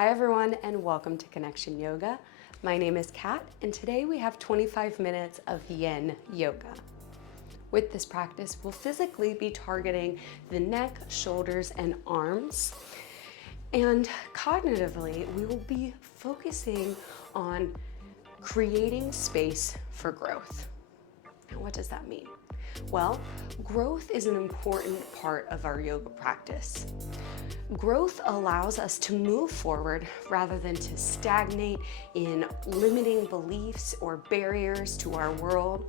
Hi everyone and welcome to Connection Yoga. My name is Kat and today we have 25 minutes of Yin Yoga. With this practice, we'll physically be targeting the neck, shoulders, and arms. And cognitively, we will be focusing on creating space for growth. Now, what does that mean? Well, growth is an important part of our yoga practice. Growth allows us to move forward rather than to stagnate in limiting beliefs or barriers to our world.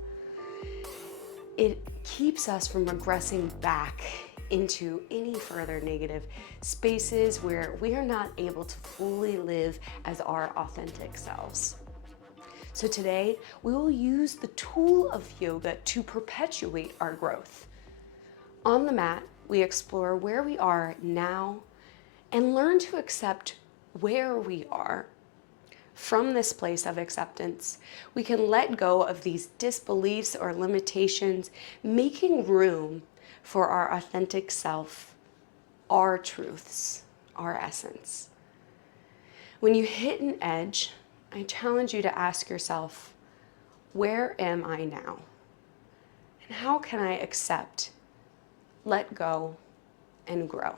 It keeps us from regressing back into any further negative spaces where we are not able to fully live as our authentic selves. So today, we will use the tool of yoga to perpetuate our growth. On the mat, we explore where we are now and learn to accept where we are. From this place of acceptance, we can let go of these disbeliefs or limitations, making room for our authentic self, our truths, our essence. When you hit an edge, I challenge you to ask yourself, where am I now? And how can I accept, let go, and grow?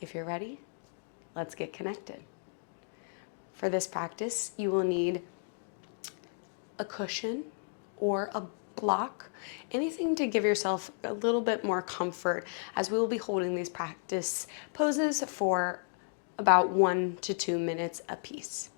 If you're ready, let's get connected. For this practice, you will need a cushion or a block, anything to give yourself a little bit more comfort as we will be holding these practice poses for about 1 to 2 minutes a piece.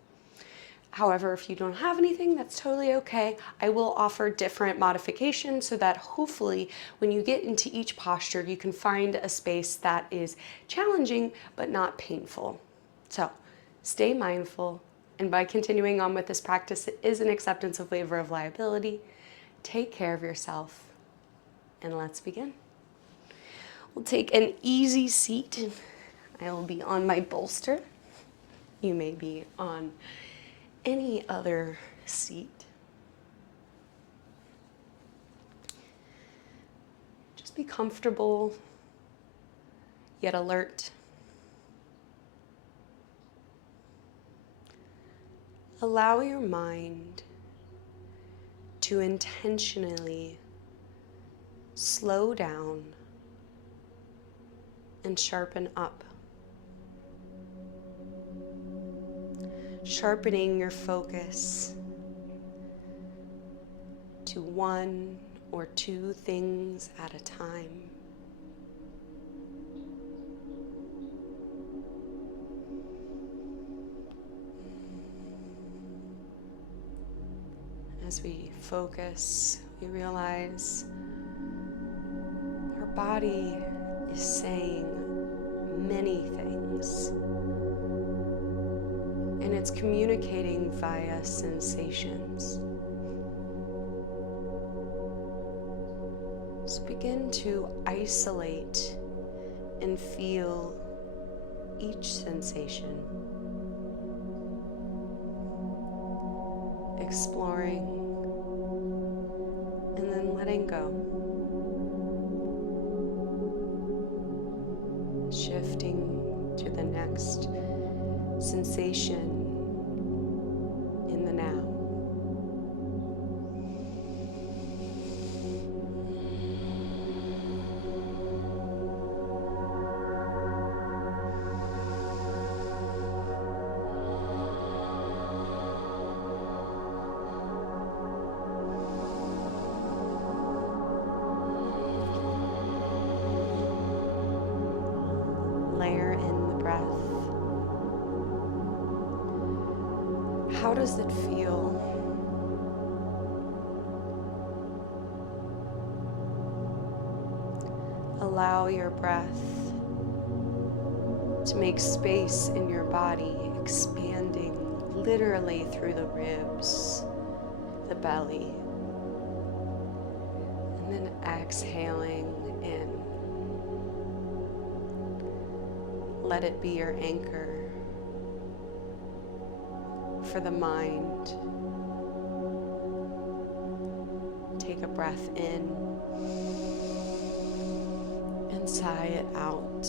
However, if you don't have anything, that's totally okay. I will offer different modifications so that hopefully when you get into each posture, you can find a space that is challenging but not painful. So stay mindful, and by continuing on with this practice, it is an acceptance of waiver of liability. Take care of yourself, and let's begin. We'll take an easy seat. I will be on my bolster. You may be on any other seat. Just be comfortable, yet alert. Allow your mind to intentionally slow down and sharpen up. Sharpening your focus to 1 or 2 things at a time. As we focus, we realize our body is saying many things. And it's communicating via sensations. So begin to isolate and feel each sensation, exploring and then letting go, shifting to the next sensation in the now. Layer in the breath. How does it feel? Allow your breath to make space in your body, expanding literally through the ribs, the belly, and then exhaling in. Let it be your anchor for the mind. Take a breath in and sigh it out.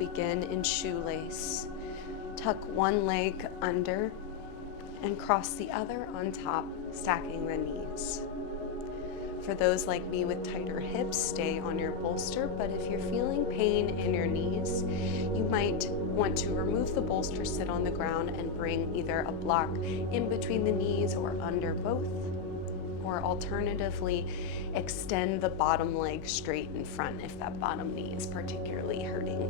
begin in shoelace. Tuck one leg under and cross the other on top, stacking the knees. For those like me with tighter hips, stay on your bolster, but if you're feeling pain in your knees, you might want to remove the bolster, sit on the ground, and bring either a block in between the knees or under both, or alternatively, extend the bottom leg straight in front if that bottom knee is particularly hurting.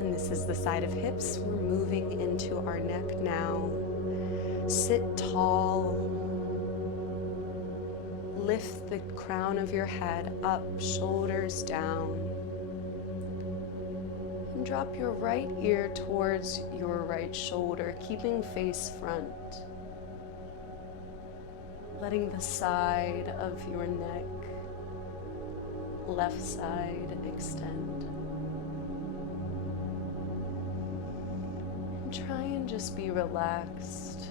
And this is the side of hips. We're moving into our neck now. Sit tall. Lift the crown of your head up, shoulders down. And drop your right ear towards your right shoulder, keeping face front. Letting the side of your neck, left side, extend. And try and just be relaxed,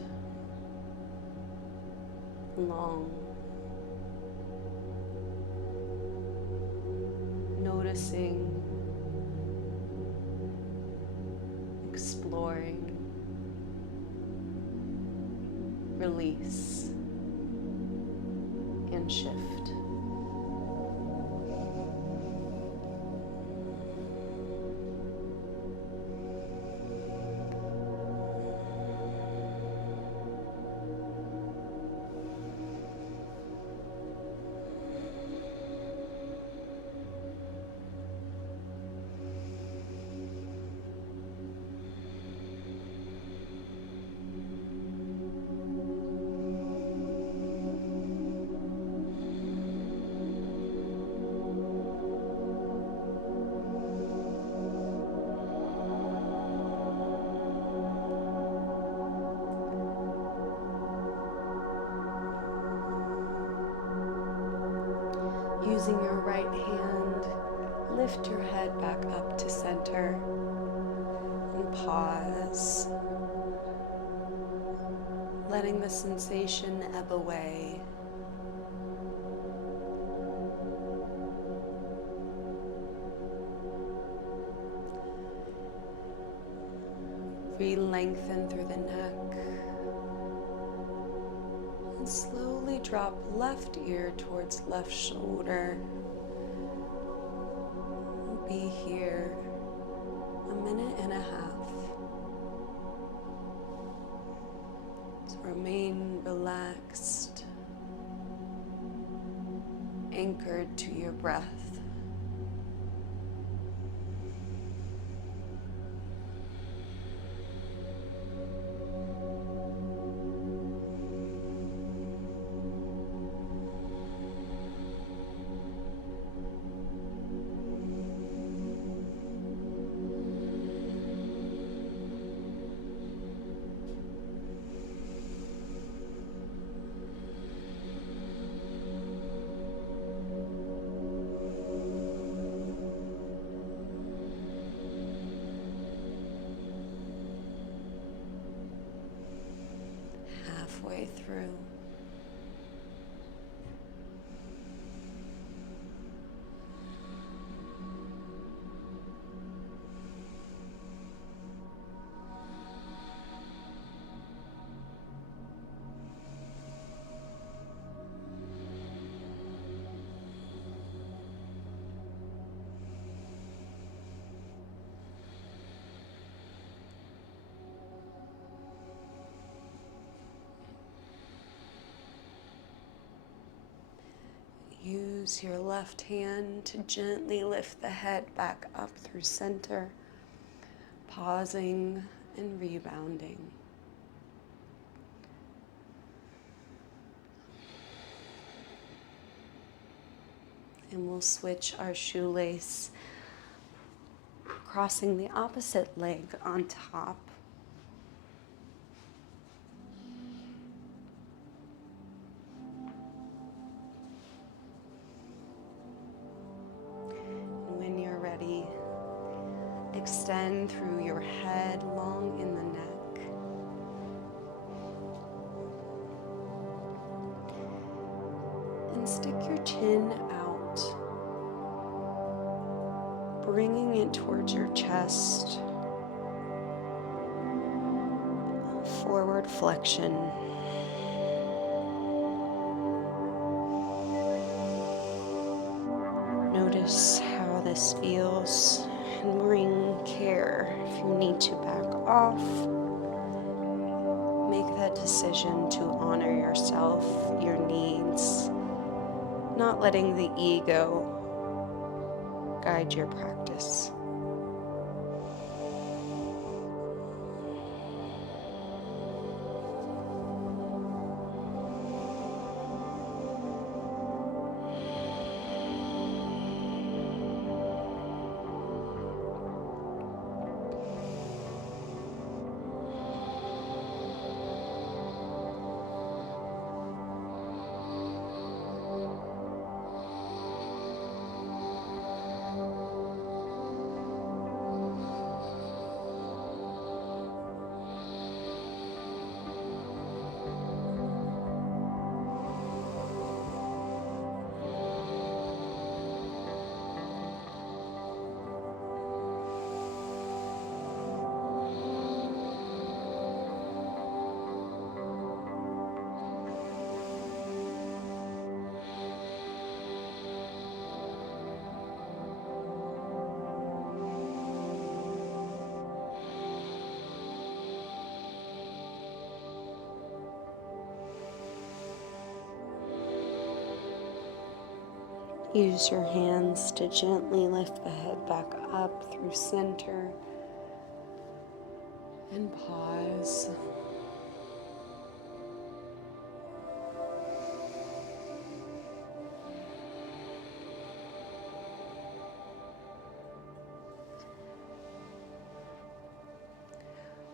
long. Noticing, exploring, release, and shift. Using your right hand, lift your head back up to center and pause, letting the sensation ebb away. Re-lengthen through the neck. And slowly drop left ear towards left shoulder. We'll be here a minute and a half. So remain relaxed, anchored to your breath. Halfway through. Use your left hand to gently lift the head back up through center, pausing and rebounding. And we'll switch our shoelace, crossing the opposite leg on top. Extend through your head, long in the neck. And stick your chin out. bringing it towards your chest. Forward flexion. Notice how this feels and bring care. If you need to back off, make that decision to honor yourself, your needs, not letting the ego guide your practice. Use your hands to gently lift the head back up through center and pause.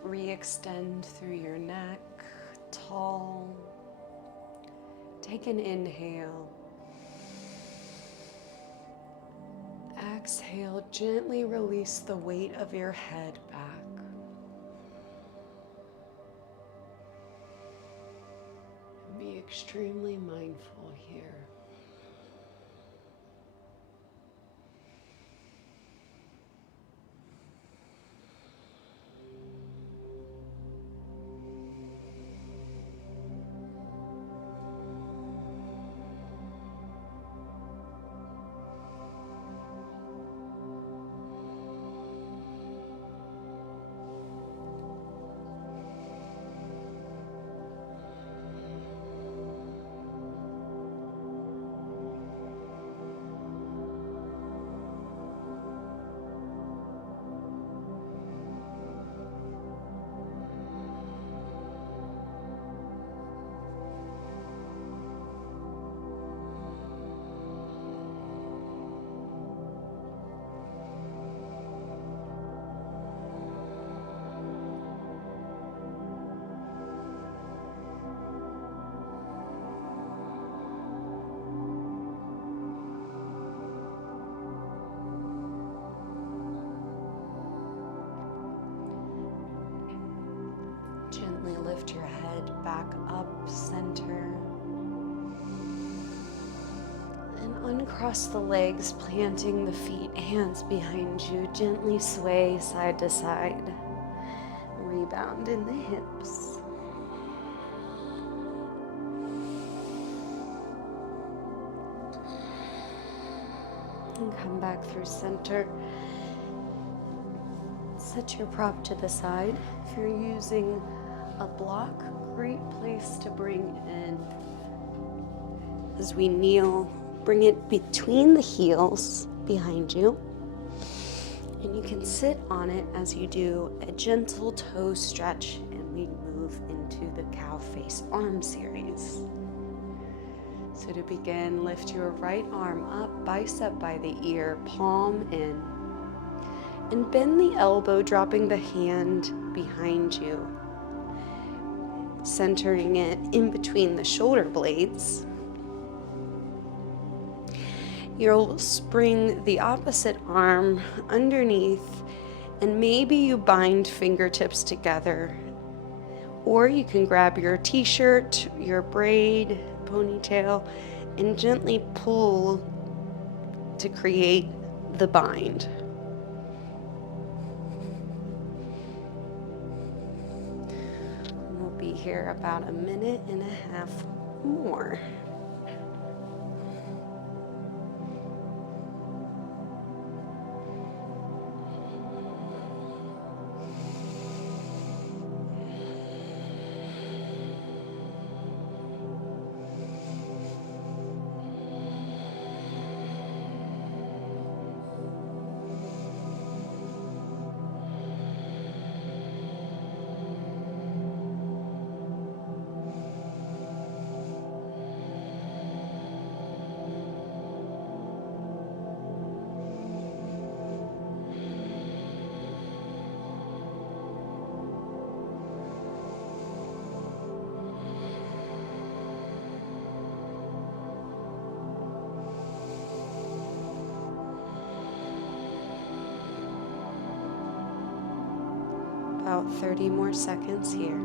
Re-extend through your neck, tall. Take an inhale. Exhale, gently release the weight of your head back. Be extremely mindful here. Gently lift your head back up, center. And uncross the legs, planting the feet, hands behind you. Gently sway side to side. Rebound in the hips. And come back through center. Set your prop to the side. If you're using a block, great place to bring in. As we kneel, bring it between the heels behind you. And you can sit on it as you do a gentle toe stretch, and we move into the cow face arm series. So to begin, lift your right arm up, bicep by the ear, palm in. And bend the elbow, dropping the hand behind you. Centering it in between the shoulder blades. You'll spring the opposite arm underneath, and maybe you bind fingertips together. Or you can grab your t-shirt, your braid, ponytail, and gently pull to create the bind. here about 1.5 minutes more. About 30 more seconds here.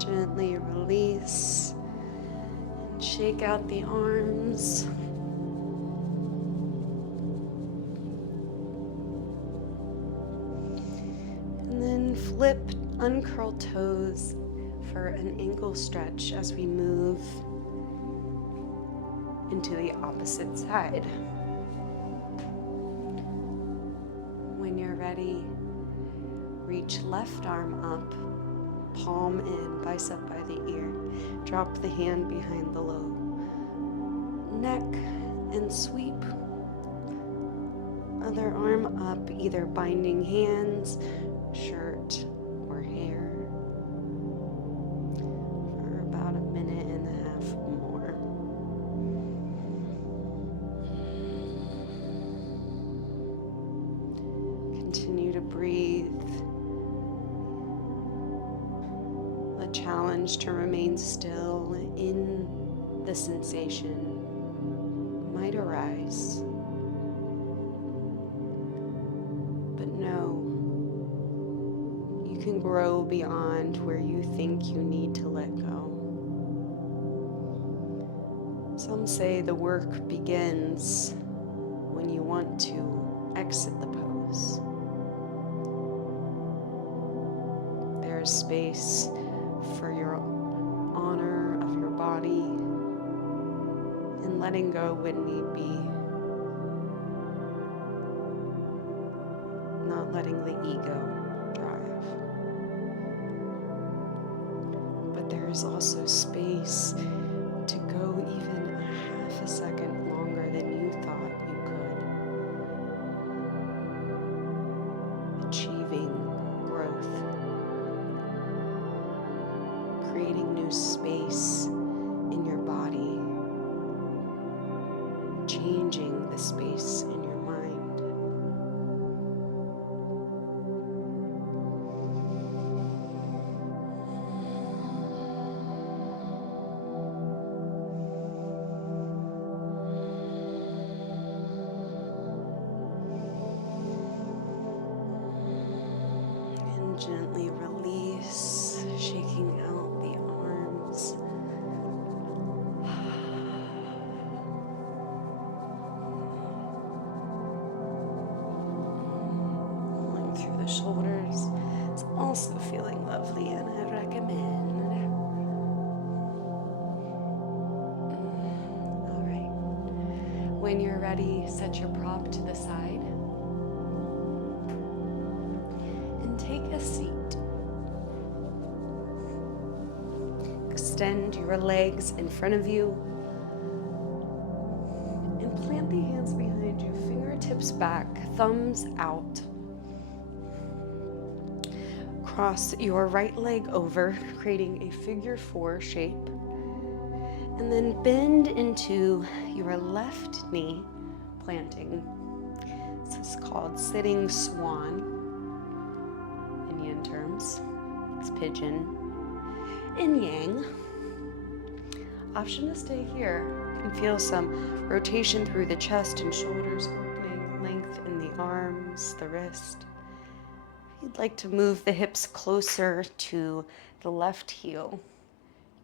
Gently release. Shake out the arms. And then flip, uncurl toes for an ankle stretch as we move into the opposite side. When you're ready, reach left arm up, palm in, bicep by the ear. Drop the hand behind the low neck and sweep. Other arm up, either binding hands, shirt, or hair for about 1.5 minutes more. Continue to breathe. The challenge to remain still in the sensation might arise. But know you can grow beyond where you think you need to let go. Some say the work begins when you want to exit the pose. There is space for your honor of your body and letting go when need be. Not letting the ego drive. But there is also space to go even a half a second longer than you thought you could. Achieving growth. Creating new space in your body, changing the space in your mind. And gently release, shaking out the arms. Pulling through the shoulders. It's also feeling lovely, and I recommend. All right. When you're ready, set your prop to the side. And take a seat. Extend your legs in front of you and plant the hands behind you, fingertips back, thumbs out. Cross your right leg over, creating a figure 4 shape, and then bend into your left knee, planting. This is called sitting swan in yin terms. It's pigeon in yang. Option to stay here. can feel some rotation through the chest and shoulders, opening, length in the arms, the wrist. If you'd like to move the hips closer to the left heel,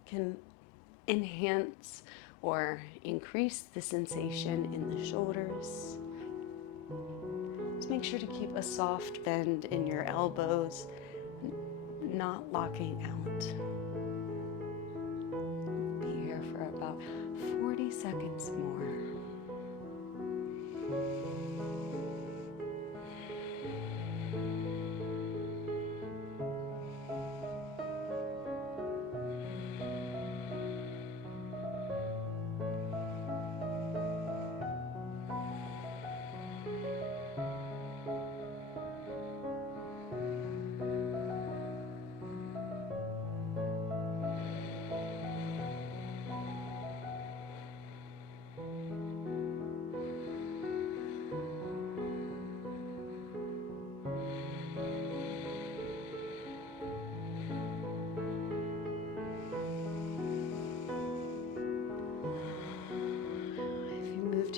you can enhance or increase the sensation in the shoulders. Just make sure to keep a soft bend in your elbows, not locking out. Be here for about 40 seconds more.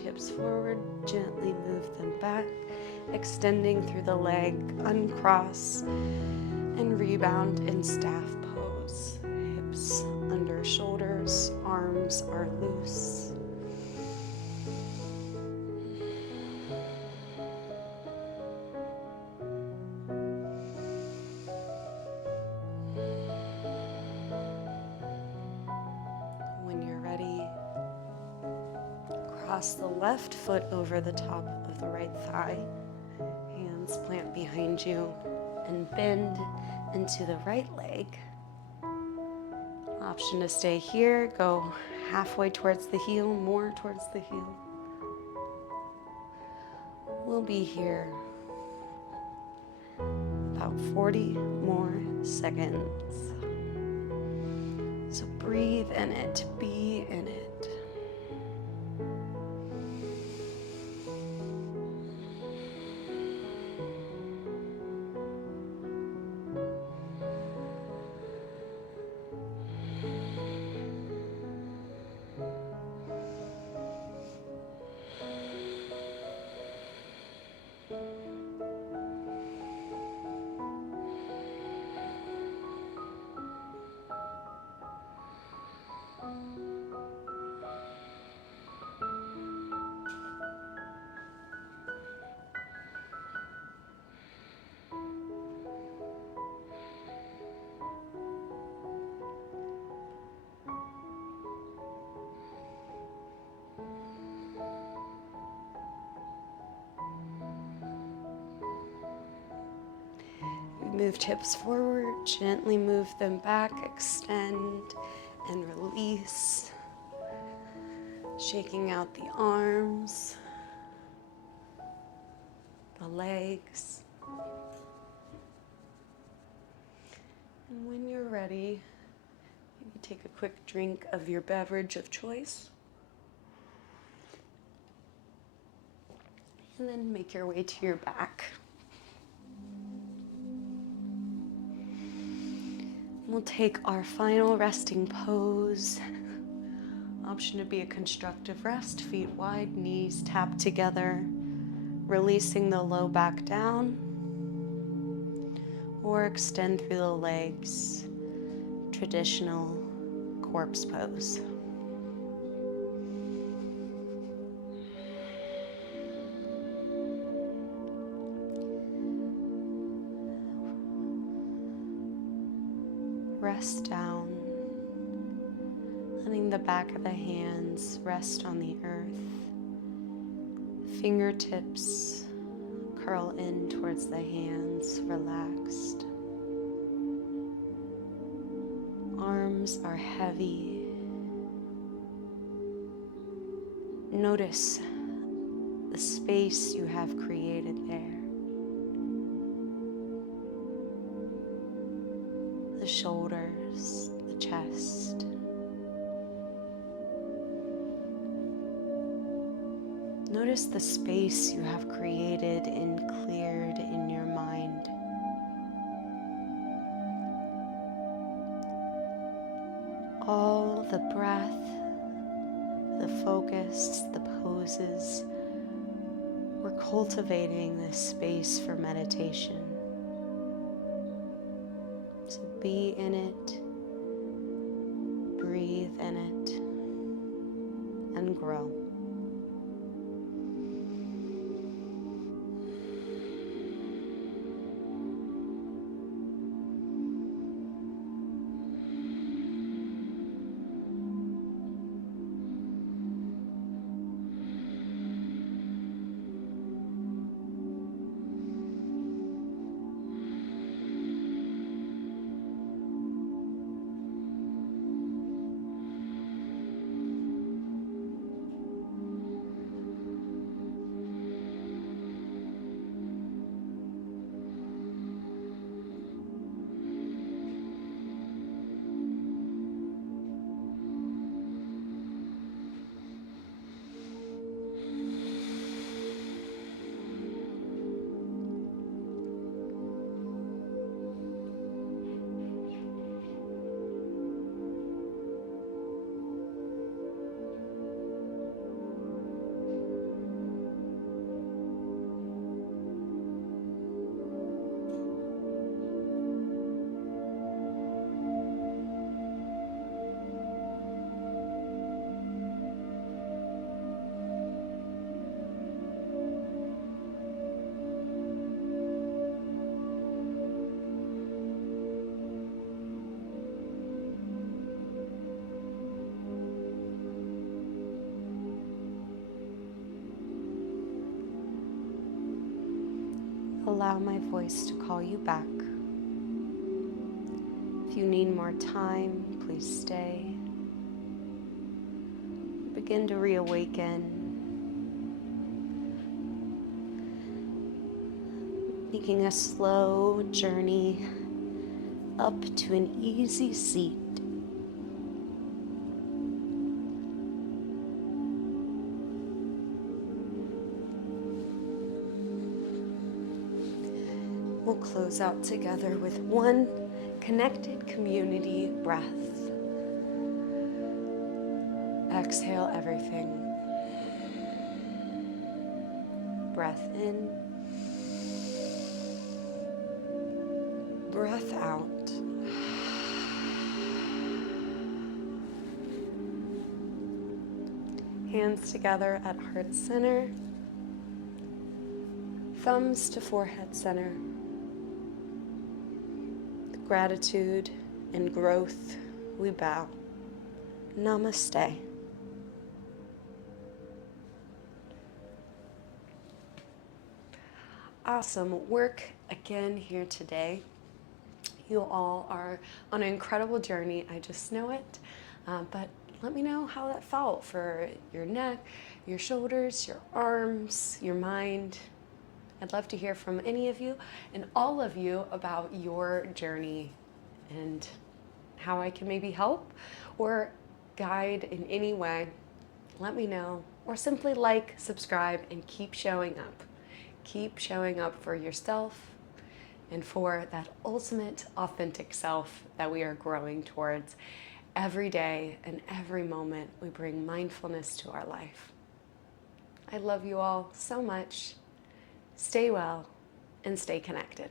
Hips forward, gently move them back, extending through the leg, uncross, and rebound in staff pose. Hips under shoulders, arms are loose. When you're ready, cross the left foot over the top of the right thigh. Hands plant behind you and bend into the right leg. Option to stay here, go halfway towards the heel, more towards the heel. We'll be here about 40 more seconds. So breathe in it, be in it. Move hips forward, gently move them back, extend and release. Shaking out the arms, the legs. And when you're ready, maybe take a quick drink of your beverage of choice. And then make your way to your back. We'll take our final resting pose. Option to be a constructive rest, feet wide, knees tapped together, releasing the low back down, or extend through the legs, traditional corpse pose. Rest down, letting the back of the hands rest on the earth. Fingertips curl in towards the hands, relaxed. Arms are heavy. Notice the space you have created there. The shoulders, the chest. Notice the space you have created and cleared in your mind. All the breath, the the focus, the poses. We're cultivating this space for meditation. So be in it, breathe in it, and grow. Allow my voice to call you back. If you need more time, please stay. Begin to reawaken, making a slow journey up to an easy seat. We'll close out together with one connected community breath. Exhale everything. Breath in. Breath out. Hands together at heart center. Thumbs to forehead center. With gratitude and growth, we bow. Namaste. Awesome work again here today. You all are on an incredible journey. I just know it. But let me know how that felt for your neck, your shoulders, your arms, your mind. I'd love to hear from any of you and all of you about your journey and how I can maybe help or guide in any way. Let me know, or simply like, subscribe, and keep showing up. Keep showing up for yourself and for that ultimate authentic self that we are growing towards every day and every moment we bring mindfulness to our life. I love you all so much. Stay well and stay connected.